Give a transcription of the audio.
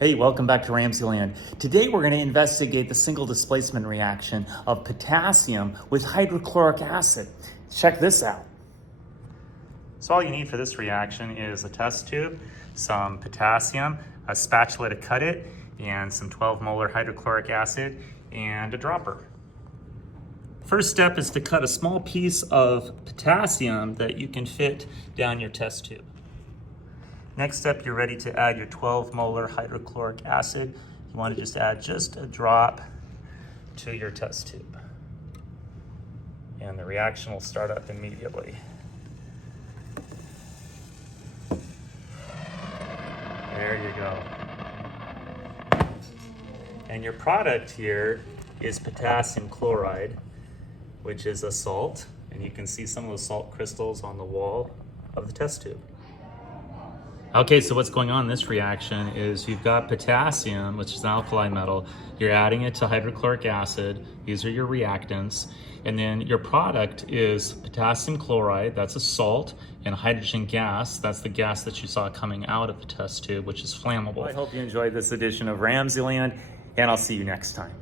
Hey, welcome back to RamZland. Today we're going to investigate the single displacement reaction of potassium with hydrochloric acid. Check this out. So all you need for this reaction is a test tube, some potassium, a spatula to cut it, and some 12 molar hydrochloric acid, and a dropper. First step is to cut a small piece of potassium that you can fit down your test tube. Next step, you're ready to add your 12 molar hydrochloric acid. You want to just add just a drop to your test tube. And the reaction will start up immediately. There you go. And your product here is potassium chloride, which is a salt. And you can see some of the salt crystals on the wall of the test tube. Okay, so what's going on in this reaction is you've got potassium, which is an alkali metal. You're adding it to hydrochloric acid. These are your reactants. And then your product is potassium chloride, that's a salt, and hydrogen gas, that's the gas that you saw coming out of the test tube, which is flammable. I hope you enjoyed this edition of RamZland, and I'll see you next time.